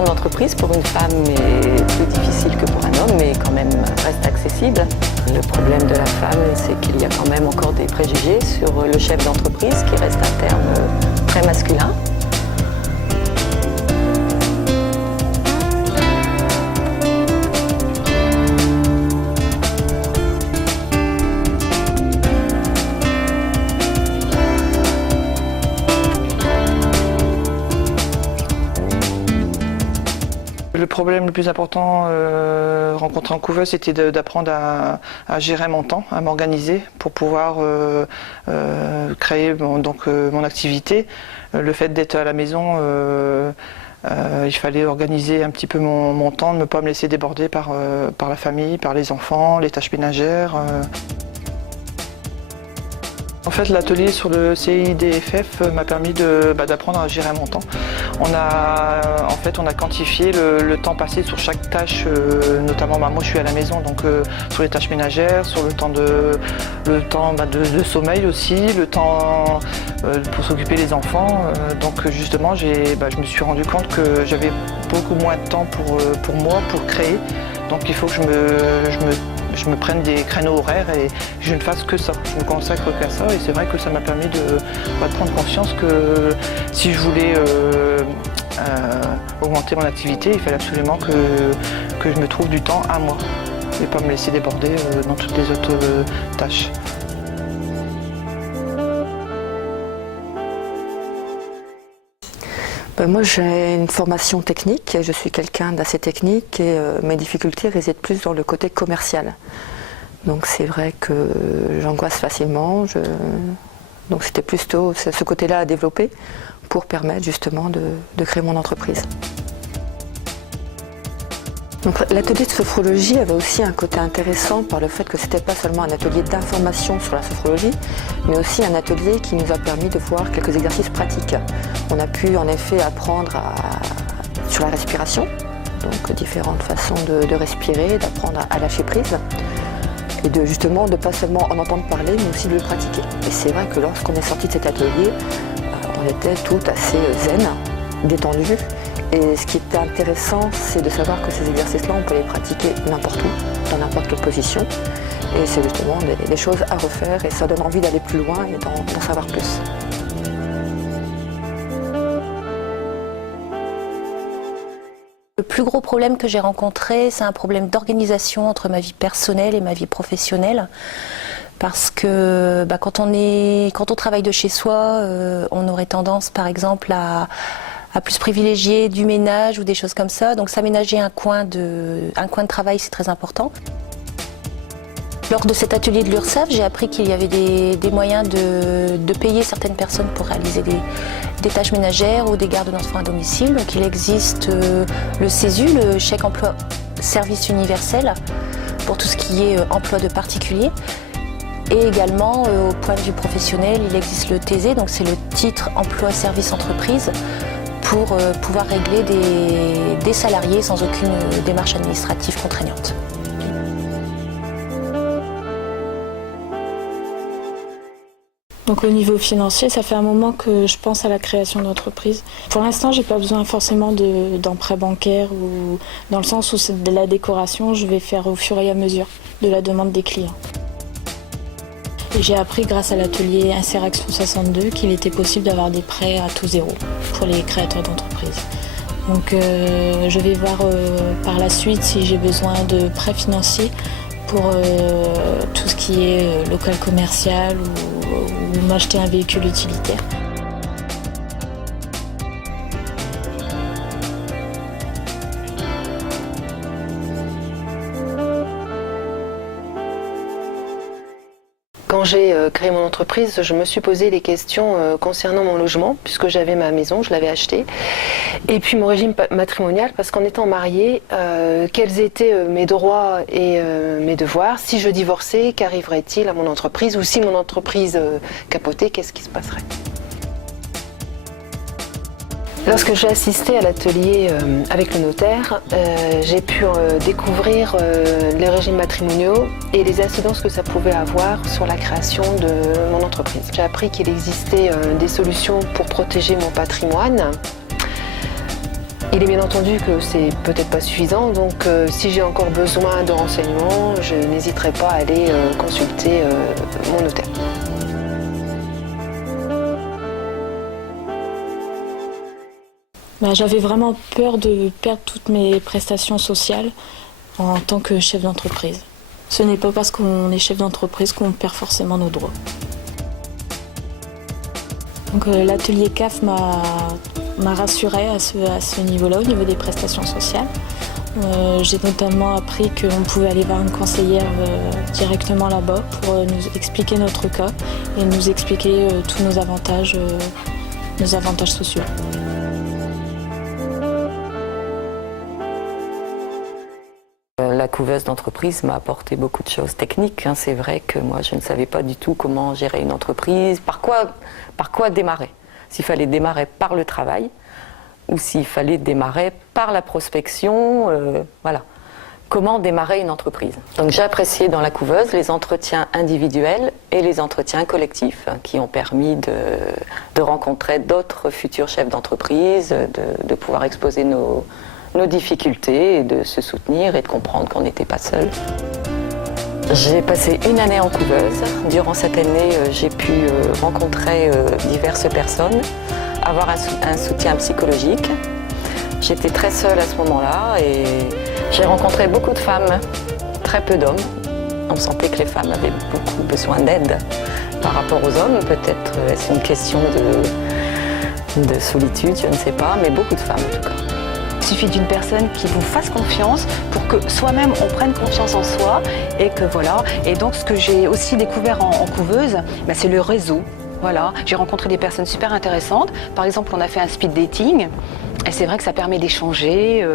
création d'entreprise pour une femme est plus difficile que pour un homme, mais quand même reste accessible. Le problème de la femme, c'est qu'il y a quand même encore des préjugés sur le chef d'entreprise qui reste un terme très masculin. Le problème le plus important rencontré en couveuse, c'était d'apprendre à gérer mon temps, à m'organiser pour pouvoir créer mon activité. Le fait d'être à la maison, il fallait organiser un petit peu mon temps, ne pas me laisser déborder par la famille, par les enfants, les tâches ménagères. En fait, l'atelier sur le CIDFF m'a permis d'apprendre à gérer mon temps. On a quantifié le temps passé sur chaque tâche, notamment moi je suis à la maison, donc sur les tâches ménagères, sur le temps de sommeil aussi, le temps pour s'occuper des enfants. Donc justement, je me suis rendu compte que j'avais beaucoup moins de temps pour moi, pour créer. Donc il faut que je me prenne des créneaux horaires et je ne fasse que ça. Je me consacre qu'à ça et c'est vrai que ça m'a permis de prendre conscience que si je voulais augmenter mon activité, il fallait absolument que je me trouve du temps à moi et pas me laisser déborder dans toutes les autres tâches. Moi j'ai une formation technique, je suis quelqu'un d'assez technique et mes difficultés résident plus dans le côté commercial. Donc c'est vrai que j'angoisse facilement, donc c'était plutôt ce côté-là à développer pour permettre justement de créer mon entreprise. L'atelier de sophrologie avait aussi un côté intéressant par le fait que ce n'était pas seulement un atelier d'information sur la sophrologie, mais aussi un atelier qui nous a permis de voir quelques exercices pratiques. On a pu en effet apprendre sur la respiration, donc différentes façons de respirer, d'apprendre à lâcher prise, et justement de pas seulement en entendre parler, mais aussi de le pratiquer. Et c'est vrai que lorsqu'on est sorti de cet atelier, on était toutes assez zen, détendues. Et ce qui était intéressant, c'est de savoir que ces exercices-là, on peut les pratiquer n'importe où, dans n'importe quelle position. Et c'est justement des choses à refaire et ça donne envie d'aller plus loin et d'en savoir plus. Le plus gros problème que j'ai rencontré, c'est un problème d'organisation entre ma vie personnelle et ma vie professionnelle. Parce que quand on travaille de chez soi, on aurait tendance par exemple à plus privilégier du ménage ou des choses comme ça. Donc s'aménager un coin de travail, c'est très important. Lors de cet atelier de l'URSSAF, j'ai appris qu'il y avait des moyens de payer certaines personnes pour réaliser des tâches ménagères ou des gardes d'enfants à domicile. Donc il existe le CESU, le chèque emploi service universel, pour tout ce qui est emploi de particuliers. Et également, au point de vue professionnel, il existe le TZ, donc c'est le titre emploi service entreprise, pour pouvoir régler des salariés sans aucune démarche administrative contraignante. Donc au niveau financier, ça fait un moment que je pense à la création d'entreprise. Pour l'instant, j'ai pas besoin forcément d'emprunt bancaire, ou dans le sens où c'est de la décoration, je vais faire au fur et à mesure de la demande des clients. Et j'ai appris grâce à l'atelier Insert Action 62 qu'il était possible d'avoir des prêts à tout zéro pour les créateurs d'entreprise. Donc je vais voir par la suite si j'ai besoin de prêts financiers pour tout ce qui est local commercial ou m'acheter un véhicule utilitaire. Quand j'ai créé mon entreprise, je me suis posé des questions concernant mon logement, puisque j'avais ma maison, je l'avais achetée. Et puis mon régime matrimonial, parce qu'en étant mariée, quels étaient mes droits et mes devoirs? Si je divorçais, qu'arriverait-il à mon entreprise? Ou si mon entreprise capotait, qu'est-ce qui se passerait? Lorsque j'ai assisté à l'atelier avec le notaire, j'ai pu découvrir les régimes matrimoniaux et les incidences que ça pouvait avoir sur la création de mon entreprise. J'ai appris qu'il existait des solutions pour protéger mon patrimoine. Il est bien entendu que c'est peut-être pas suffisant, donc si j'ai encore besoin de renseignements, je n'hésiterai pas à aller consulter mon notaire. J'avais vraiment peur de perdre toutes mes prestations sociales en tant que chef d'entreprise. Ce n'est pas parce qu'on est chef d'entreprise qu'on perd forcément nos droits. Donc l'atelier CAF m'a rassurée à ce niveau-là, au niveau des prestations sociales. J'ai notamment appris qu'on pouvait aller voir une conseillère directement là-bas pour nous expliquer notre cas et nous expliquer tous nos avantages sociaux. La couveuse d'entreprise m'a apporté beaucoup de choses techniques. C'est vrai que moi, je ne savais pas du tout comment gérer une entreprise, par quoi démarrer. S'il fallait démarrer par le travail ou s'il fallait démarrer par la prospection, voilà. Comment démarrer une entreprise. Donc j'ai apprécié dans la couveuse les entretiens individuels et les entretiens collectifs qui ont permis de rencontrer d'autres futurs chefs d'entreprise, de pouvoir exposer nos difficultés et de se soutenir et de comprendre qu'on n'était pas seul. J'ai passé une année en couveuse. Durant cette année, j'ai pu rencontrer diverses personnes, avoir un soutien psychologique. J'étais très seule à ce moment-là et j'ai rencontré beaucoup de femmes, très peu d'hommes. On sentait que les femmes avaient beaucoup besoin d'aide par rapport aux hommes. Peut-être est-ce une question de solitude, je ne sais pas, mais beaucoup de femmes en tout cas. Il suffit d'une personne qui vous fasse confiance pour que soi-même on prenne confiance en soi et que voilà. Et donc ce que j'ai aussi découvert en couveuse, c'est le réseau. Voilà, j'ai rencontré des personnes super intéressantes. Par exemple, on a fait un speed dating et c'est vrai que ça permet d'échanger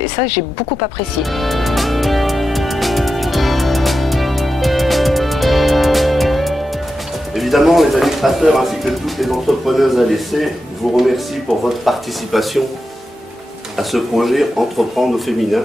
et ça j'ai beaucoup apprécié. Évidemment, les administrateurs ainsi que toutes les entrepreneuses à l'essai vous remercient pour votre participation à ce projet Entreprendre au féminin.